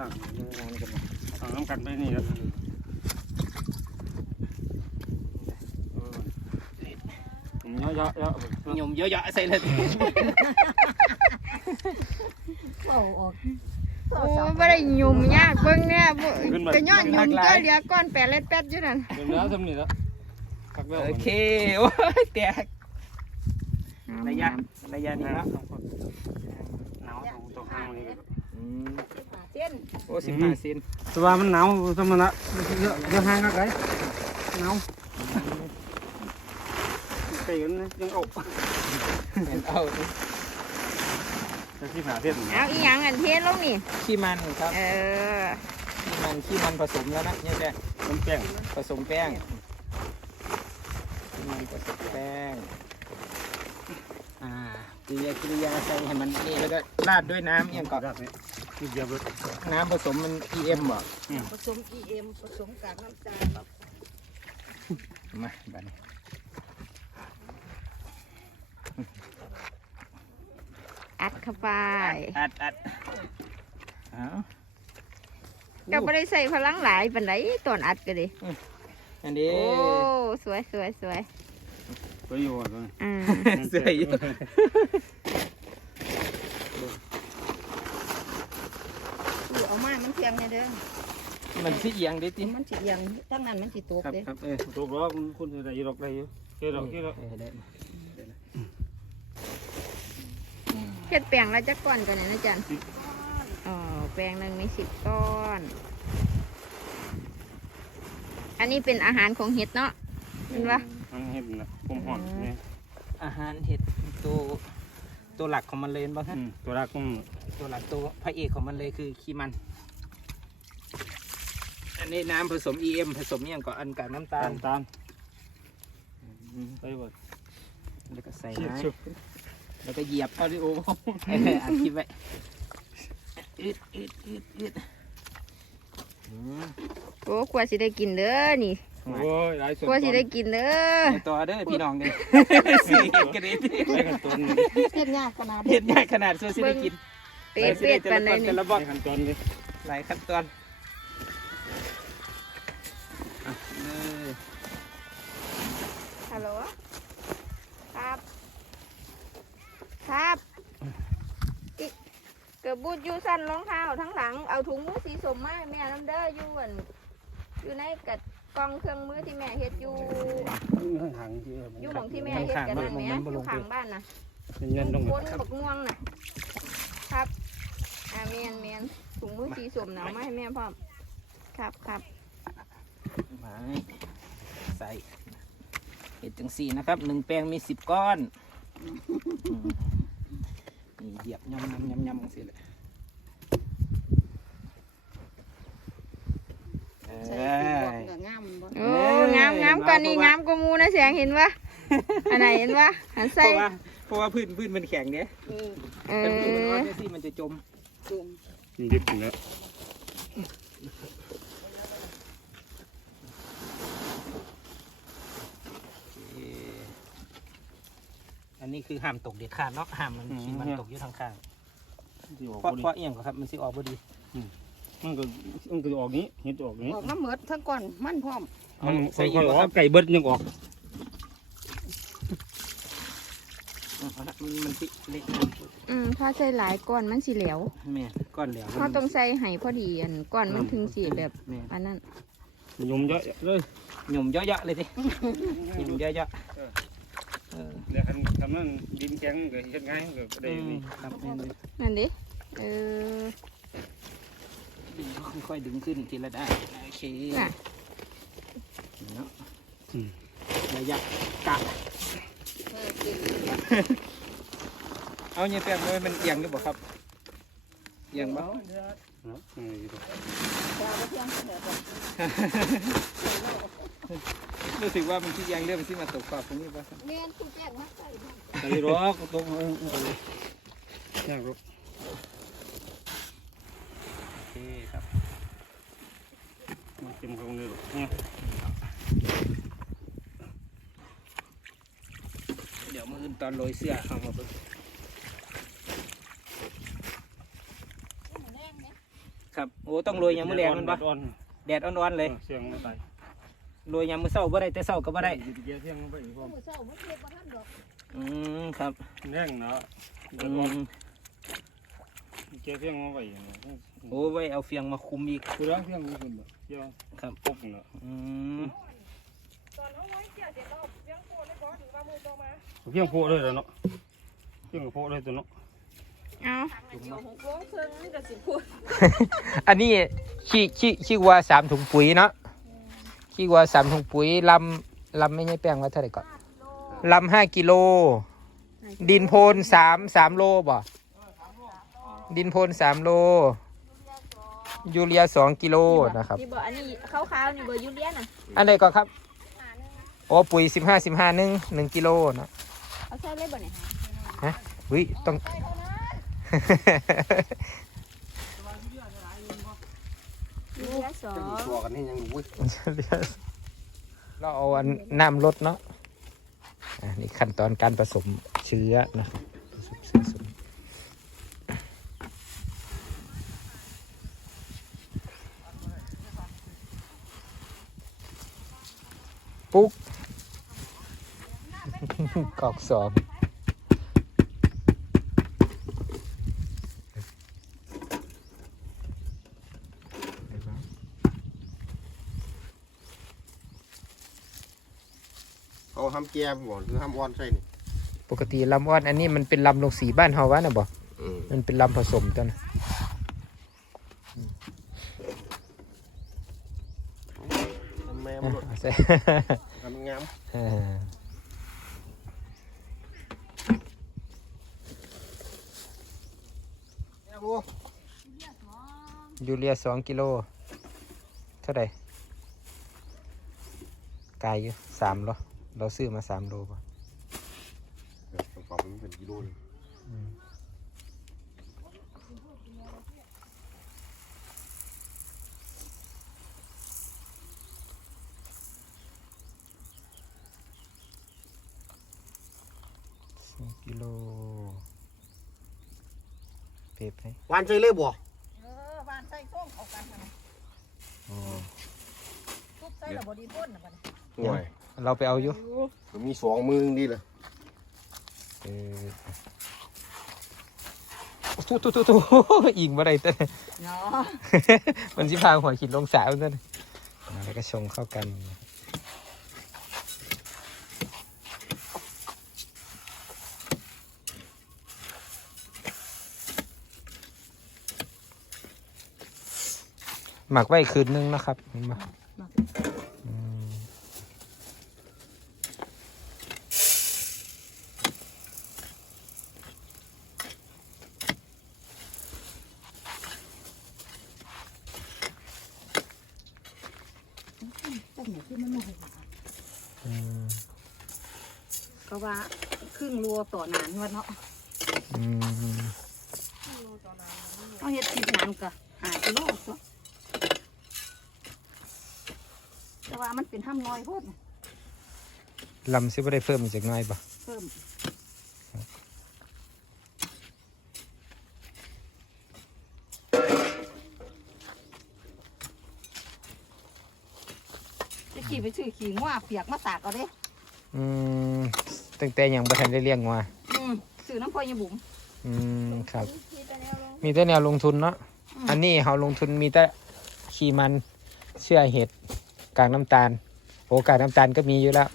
ข้างทางนี้กันมาทางน้ำกันไปนี่แล้วผมเยอะเยอะเยอะหยุ่มเยอะๆใส่เลยโอ้บ่ได้ยุ่มยากเบิ่งเนี่ยบ่ก็ย้อนยุ่มก็เหลือก้อนแปดเล็ดแปดอยู่นั่นเดี๋ยวแล้วทำนีแล้วกักแล้วโอเค โอ้ยแตกระยะระยะนี้นี่แล้ แล้ว วหนาวตกข้างนี่ อืม เส้ นโอ้สิบห้าเซนแต่ว่ามันหนาวสมณะเยอะเยอะห่างกันไกลหนาวไก่กันยังเอาเห็นเอาดิจะที่หาเทียนเอาอีหยังอันเทลงนี่ขี้มันครับเออขี้มันขี้มันผสมแล้วนะเนี่ยแป้งต้นแป้งผสมแป้งขี้มันผสมแป้งอ่ากิริยากิริยาใส่ให้มันนี่แล้วก็ราดด้วยน้ำอย่างก่อน แบบนี้ที่เดียวเลยน้ำผสมมัน EM บ่ผสม EM ผสมกากน้ำตาลมาบัดนี้อัดเข้าไปอัดอัดเอาก็บ่ได้ใส่พลังหลายปานใดตอนอัดก็ดิอันนี้โอ้สวยสวยสวยประโยชน์เลยอืมเสื้ออยู่ดูเอามามัน เทียงเนี่ยเด้อมันสิเอียงเดิติมันสิเอียงตั้งนั้นมันสิตกครับเด้ครับเออถูกแล้วคุณจะได้ยกได้อยู่เกี่ยวเกี่ยวเออได้เฮ็ดแป้งแล้วจักก้อนกันเนี่ยนะจันอ๋อแป้งหนึงมีสิบก้อน อันนี้เป็นอาหารของเห็ดเนาะเห็นปะมันเห็นนะผมห่อนนี่อาหารเห็ดตัวตัวหลักของมันเลยบ้างฮะตัวรักมันตัวหลักตัวพระเอกของมันเลยคือขี้มันอั นนี้น้ำผสม EM ผสมอหย่างก่อนอันกับน้ำตาตาลลตาลไปหมดแล้วก็ใส่เชี่ยไม้ชุบแล้วก็เหยียบอาริโอเอออัดคลิปไว้อึดอึดอึดอึดอืมโอ้กลัวสิได้กินเด้อนี่โอ้ยหลายส่วนกลัวสิได้กินเด้อไปต่อเด้อพี่น้องเด้อสิเห็ดกันเด้ไปกันต้นเฮ็ดยากขนาดเห็ดง่ายขนาดสู้สิได้กินเป็ดเป็ดปานใดแต่นี่ละบอกไปกันต้นเลย หลายขั้นตอน ครับอิเกือบบูดอยู่สั้นรองเท้าทั้งหลังเอาถุงมือสีสมมาให้แม่น้ำเด้ออยู่อันอยู่ในกัดกล่องเครื่องมือที่แม่เฮ็ดอยู่ข้างทางที่อยู่หม่องที่แม่เฮ็ดกันนั่นแหม่อยู่ข้างบ้านน่ะเงินต้องคนบักม่วงน่ะครับอ่าเมียนเมียนถุงมือสีสมหนาวมาให้แม่พร้อมครับครับมาใส่เห็ดจังสี่นะครับหนึ่งแปลงมีสิบก้อนอืม นี่เหยียบยำยำยำยำสิเลยเอใส่อพวกก็งามบ่โอ้งามงามกว่านี้งามกว่าหมูนะเสียงเห็นปะอันไหนเห็นปะหันเพใส่ราะว่าเพราะว่าพื้นพื้นมันแข็งเนี่ยนี่เอถ้าพื้นมันร้ออนเนี่ยสิมันจะจมจุ่มดิบแล้ว เอ่ออั นนี้คือห้ามตกเด็ดขาดเนาะห้ามมันขี้มันตกอยู่ทางข้างที่ออกเพราะเพราะเอียงก็ครับมันสิออกบ่ดีมันก็มันก็ออกนี้เห็ดออกนี้ออกมาเหมือดทั้งก่อนมันพร้อมมันค่อยๆออกไก่เบิดยังออกเอาละมันมันสิเล็กนะอืมถ้าใส่หลายก้อนมันสีเหลวแม่ก้อนเหลวเขาต้องใส่ไห้พอดีอันก้อนมันถึงสีแบบแม่อันนั้นยมเยอะเลยหยุ่มเยอะๆเลยสิหยุ่มเยอะๆ เออเดี๋ยวคันทำนั้นดินแข็งก็เฮ็ดง่ายก็ได้อืมนี่ครับแม่นนั่นดิเออดึงค่อยๆดึงขึ้นทีละได้านโอเคน่ะเนาะระยะกะเออกินเอาเนี่ยแป้งไว้มันเอียงหรือเปล่าครับเอียงบ้างเรู้สึกว่ามันที่เอียงเรื่องมันที่มาตกขอบตรงนี้ป่ะแม่นผู้แจ้งมาใส่บ่รอกตรงเออเออนี่ครับมาเต็มของเลยหรอกเดี๋ยวมืออื่นตอนโรยเสื้อเข้ามาเบิ่งครับโอ้ต้องโรยยามมื้อแรงมันบ่อ่อนแดดอ่อนๆเลยเสียงไม่ไป โรยยามมื้อเช้าบ่ได้แต่เช้าก็บ่ได้เกี่ยวเสียงไปอีกพร้อมมื้อเช้ามันเฮ็ดบ่ทันดอกอืมครับแห้งเนาะอืมเกี่ยวเสียงมาไปอย่างนี้โอ้ไว้เอาเฟียงมาคุมอีกคือร้องเสียงคุณบ่เกี่ยวครับปุ๊บเนาะอืมเพียงโพเลยแล้วเนาะเพียงโพเลยตัวเนาะเอาเดี๋ยวหกโมงครึ่งมันก็สิพูดอันนี้ขี้ขี้ขี้วัวสามถุงปุ๋ยเนาะ ขี้วัวสามถุงปุ๋ยลำลำไม่ใช่แป้งว่าเท่าไหร่ก่อนลำห้ากิโล ดินโพนสามสามโลบ่ดินโพนสามโล ยูเรียสองกิโลนะครับนี่บ่อันนี้ขาวๆนี่บ่ยูเรียน่ะอันไหนก่อนครับโอ้ปุ๋ยสิบห้าสิบห้าหนึ่งหนึ่งกิโลเนาะเอาใส่เลยบ่เนี่ยฮะวิต้อง ยูเรียสองตัวกันนี่ยังอุ้ยเราเอาอันน้ำลดเนาะอะนี่ขั้นตอนการผสมเชื้อนะครับผสมเชื้อสมปุ๊ก กอกสอง เขาทำแกมก่อนคือทำอ้อนใส่นี่ปกติลำอ้อนอันนี้มันเป็นลำลงสีบ้านเฮาวะนะบอกอืมมันเป็นลำผสมตัวนะทำแม่อะมันเอาใส่ ทำงามเออเนี่ยบัวยูเรียสองกิโล เท่าไหร่ไกลอยู่สามโล เราซื้อมาสามโลป่ะเดี๋ยวต้องปรับมันเป็นกิโลเลยสองกิโลเป๊ะไหมวานใส่เลยบ่เออบ้านใส่ส้มเอากันหั่นน่ะอ๋อทุบใส่แล้วบ่ดีพ่นน่ะบัดนี้ห่วย เราไปเอาอยู่มันมีสองมือนี่เลยเออทุทุทุทุอิงมาได้เต้นเนาะมันสิพาหัวขีดลงสาวนั่นแล้วก็ชงเข้ากันหมักไว้คืนนึงนะครับเห็นปะอืม ต้มเนี่ยที่มันน้อย อืม ก็ว่าครึ่งรัว ต่อนานว่าเนาะอืมเอาเฮ็ดสิบนานก็หากิโลตัวแต่ว่ามันเป็นทำน้อยโพดน่ะลำซิบ่ได้เพิ่มอีกจากหน้อยปะเพิ่มจะขี่ไปซื้อขี่งัวเปียกมาตากเอาเด้อืม ตั้งแต่ยังบ่ทันได้เลี้ยงมาอืมซื้อน้ำพอยายบุ๋มอืมครับ มีแต่แนวลงมีแต่แนวลงทุนเนาะอืมอันนี้เขาลงทุนมีแต่ขี้มันเชื่อเห็ดกากน้ำตาลโอกากน้ำตาลก็มีอยู่แล้ว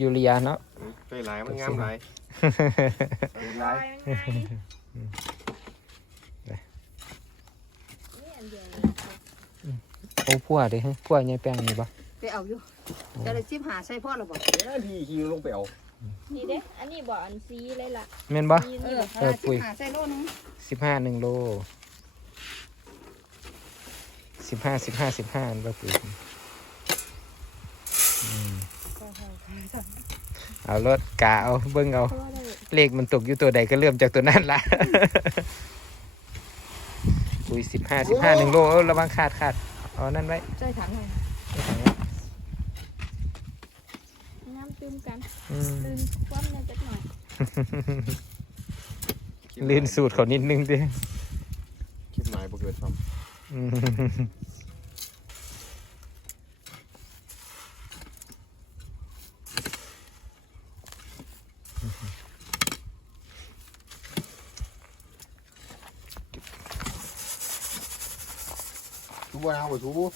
ยูเรียเนาะใส่หลายมันงามหลายใส่หลลาอยยมันไงนี่อันเดียวโอ้พัวเด้พัวใหญ่แป้งนี่ปะไปเอาอยู่ จะได้ชิบหาใส่พ่อหรือเปล่าแค่ทีคิวลงไปเอานี่เด้ อันนี้บ่อันซีเลยล่ะแม่นปะนี่เอนี่อบ่หาชิบหาใส่โลนึงสิบห้าหนึ่งโลสิบห้าสิบห้าสิบห้าก็คืออืมเอารถกาเอาเบิ้งเอา เพราะว่าได้เลขมันตกอยู่ตัวใดก็เริ่มจากตัวนั้นละอุ้ยสิบห้าสิบห้าหนึ่งโลเออระวังขาดขาดเอานั่นไว้ใส่ถังเลยไม่ถังไว้ น้ำตื้มกันอืมตื้มคว่ำเนี่ยจักหน่อยลื่นสูตรเขานิดนึงดิคลิปหลายบ่เกิดซ้ำอืมทุบบ่เอาบ่ทุบ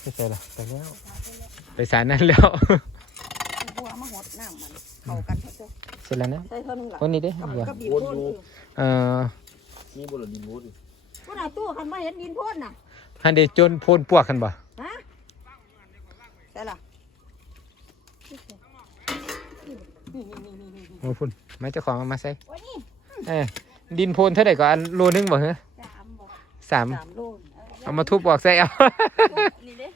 ไปใส่ละไปแล้ว ไปสารนั้นแล้วบัวมาหด น้ำมันเข้ากันเถอะเสร็จแล้วนะใส่เท่านึงล่ะคนนี้เด้กับบัวกับบีบพ่นเอ่อนี่บ่ละดินบ่ดิพ่นเอาตู้คันมาเห็นดินพ่นน่ะฮันเดจนโพนปวกกันบ่ฮะใช่ล่ะนี่นี่นี่นี่นี่โอ้พุ่นมาเจ้าของเอามาใส่โอ้ยนี่เออดินโพนเท่าไหร่ก็อันโลนึงบ่เหรอสามบ่สามสามโลเอามาทุบออกใส่เอานี่เด้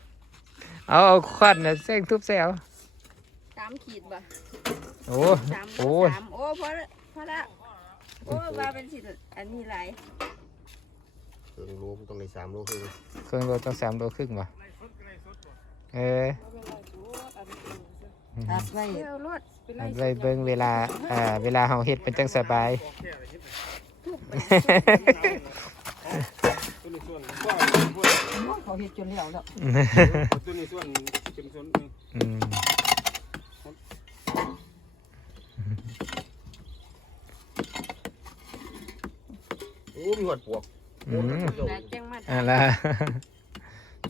เอาเอาควันน่ะแซงทุบใส่เอาสามขีดบ่โอ้สามโอ้สามโอ้พอละพอละโอ้ว่าเป็นสิอันนี้หลายเครื่องโลมันต้องได้3โลครึ่งเครื่องโลต้องสามโลครึ่งบ่เออตัดไว้เที่ยวรถอันไว้เบิ่งเวลาอ่าเวลาเฮาเฮ็ดเป็นจังสบายตัวนี้ส่วนก็เขาเฮ็ดจนแล้วแล้วตัวนี้ส่วนเป็นส่วนอืม โอ้มีหอดปวกอืมนะจังมาอะล่ะ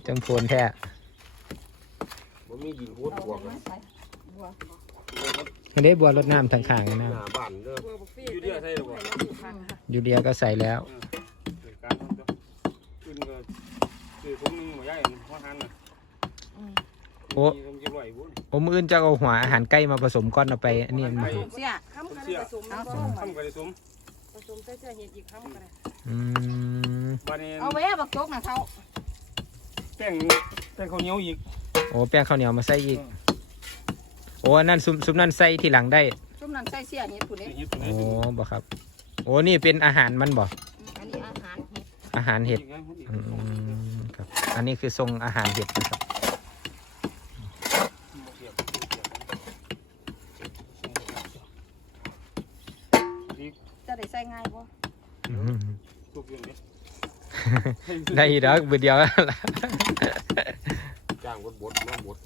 จังโพนแท้บ่มีดินโคตรปวกเลยอันนี้บัวรดน้ำทางข้างๆหนะน้าบ้านเด้ออยู่เดียวใช่หรือเปล่ายูเรียก็ใส่แล้วการทำตัวขึ้นก็คือทุ่งนึงหัวใหญ่หัวหันน่ะ โอ้มีคำว่าไอ้บุญโอ้มื้ออื่นจะเอาหัวอาหารไก่มาผสมก้อนเอาไปอันนี้มันเสียคนเสียเอาทำกันได้สมอืมบ้านนี้เอาไว้บักจกน่ะเท่าแป้งแป้งข้าวเหนียวอีกโอ้แป้งข้าวเหนียวมาใส่อีกโอ้อันนั่นซุมซุมนั่นใส่ทีหลังได้ซุมนั้นใส่เสียเฮ็ดผู้นี้เฮ็ดตัวโอ้นี้บ่ครับ โอ้นี่เป็นอาหารมันบ่อันนี้อาหารเฮ็ดอาหารเห็ดอีกนะอีกอืมครับ อันนี้คือทรงอาหารเห็ดนะครับ จะได้ใส่ง่ายบ่อืมทุกอย่างนี้ได้อีกดอกมือเดียวจ้างรถบดมาบด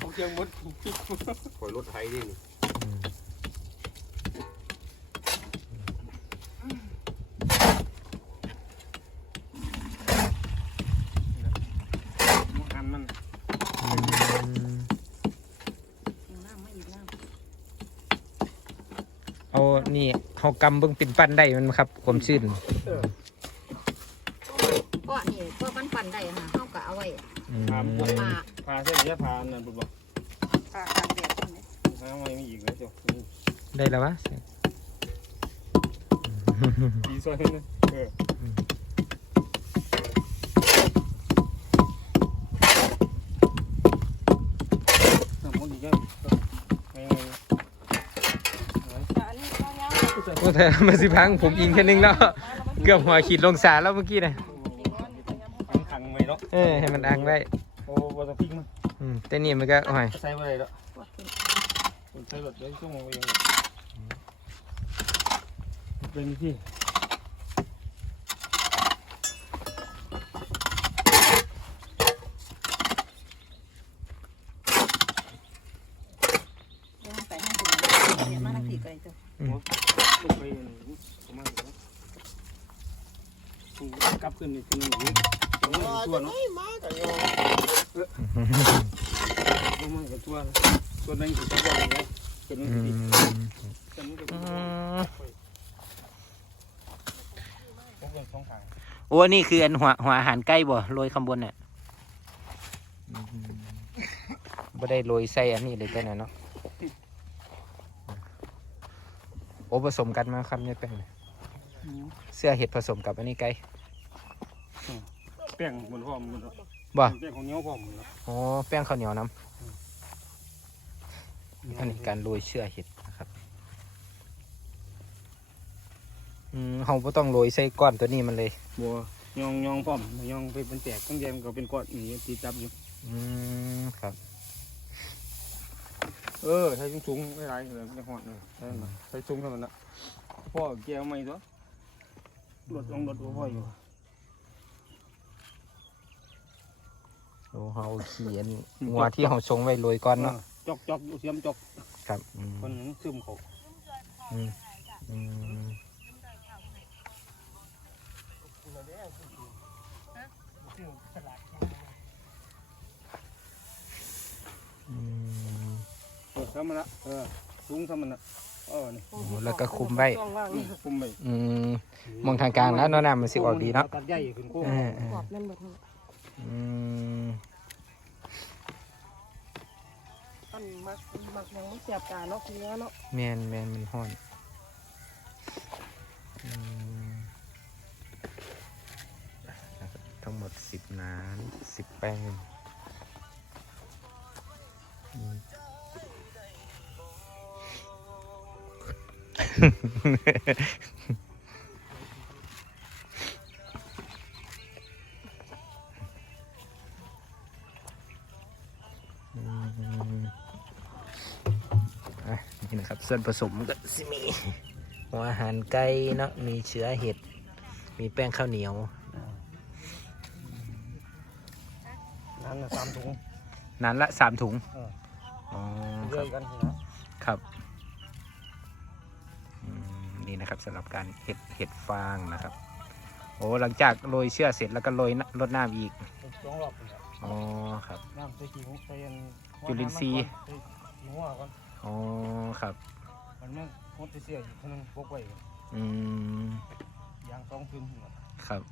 เอาเครื่องมดคอยรถไถนี่นี่หันมัน อืม น้ำไม่อีกน้ เอานี่เขากำเบิ่งเป็นปั้นได้มันครับความชื้นำก็นี่ก็ปั่นๆได้ค่ะเฮาก็เอาไว้อืมปลาพาเส้นนี้พานั่นปุ๊บบอกปลาตากแดดใช่ไหมพาไม่มีอีกแล้วจ้ะได้แล้ววะ ดีซอยนึงเออน้ำมันดีจังไม่ไม่ อันนี้ก็ยัง โอ้แต่มาสิพังผมยิงแค่นึงแล้ว เกือบหัวขีดลงสาแล้วเมื่อกี้นะขังขังไว้เนาะเออให้มันอังไว้โอ้ว่าจะพิงมั้ยอืมแต่นี่มันก็โอ้ยใส่ไว้เลยแล้วใส่รถได้ช่วงไว้ยังเป็นที่ ยังใส่ให้ถึงเนี่ยมาทั้งทีก็ได้จ้ะ ลงไปประมาณนี้ กลับขึ้นนี่คือหนึ่งตัวเนาะมากันโยลงมากับตัวตัวนั้นคือตัวใหญ่เลยเป็นอืที่มเนมันก็อืเป็นมเป็นสองทางโอ้นี่คืออันหัวหัวอาหารใกล้บ่โรยข้างบนน่ะอืมบ่ได้โรยใส่อันนี้เลยแต่น่ะเนาะโอ้ผสมกันมาครับเนี่ยแป้งเนี่ย เสื้อเห็ดผสมกับอันนี้ไก่แป้งบนพร้อมบนบ่แป้งของเหนียวพร้อมอ๋อแป้งข้าวเหนียวน้ำอันนี้การโรยเสื้อเห็ดนะครับอืมเราบ่ต้องโรยใส่ก้อนตัวนี้มันเลยบัวยองยองพร้อมยองไปเป็นแตกตั้งแยมก็เป็นก้อนนี่ตีจับอยู่อืมครับ เออใช้สูงไม่ไรเลยไม่หอดเลยใช่ไหมใช้สูงเท่านั้นละพ่อแก้วไม่ตัว รถลงรถบ่อยอยู่โอ้เฮาเขียนงัวที่เฮาชงไว้โรยก่อนเนาะจอกจอกเสียมจอกครับอืมคนนั้นซึมเขาอืมอืมอืมเออทำมันละเออลุงทำมันละ เออนี่โอ้แล้วก็คุมไว้คุมไปอืมมองทางการแล้วเนาะน้ำมันสิออกดีเนาะตัดใหญ่ขึ้นโค้งเออเออขอบนั่นหมดทั้งอืมอันมักมักยังไม่เสียบตาเนาะเนื้อเนาะแมนแมนมันห้อนอืมทั้งหมดสิบน้ำสิบแป้ง นี่นะครับส่วนผสมก็สิมีหัวอาหารไก่เนาะมีเชื้อเห็ด มีแป้งข้าวเหนียวนั่นน่ะสามถุงนั้นละสามถุงเอออ๋อคเรื่รัอบยกันสินะ นี่นะครับสำหรับการเห็ดเห็ดฟางนะครับ โอ้หลังจากโรยเชือกเสร็จแล้วก็โรยน้ำรดน้ำอีกสองรอบนี่แหละอ๋อครับ น้ำใส่ขี้หูใส่อันจุลินทรีย์ใส่ขี้หัวก่อนอ๋อครับ มันมันหดเสียอยู่เท่านึงพกไว้อืมยางสองคืนนี่แหละครับ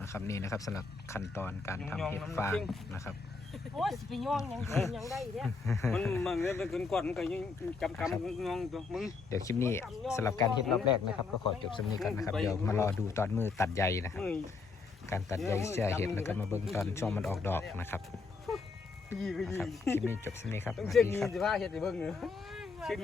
นะครับนี่นะครับสำหรับขั้นตอนการทำเห็ดฟางนะครับ โอ้ยสิไปย่องยังยังได้เนี่ยมันมันเป็นขึ้นก่อนมันก็ยังกำกำงองตัวมึง เดี๋ยวคลิปนี้สำหรับการเห็ดรอบแรกนะครับ ก็ขอจบสำนีกันนะครับ เดี๋ยวมารอดูตอนมือตัดใยนะครับ มึงการตัดใยเสื้อเห็ดแล้วก็มาเบิ่งตอนช่วงมันออกดอกนะครับยี่ก็นะยี่ครับคลิปนี้จบสำนีครับสต้องวัสเช็ดดียีครับสิว่าเช็ดให้เบิ่งเนื้อเช็ด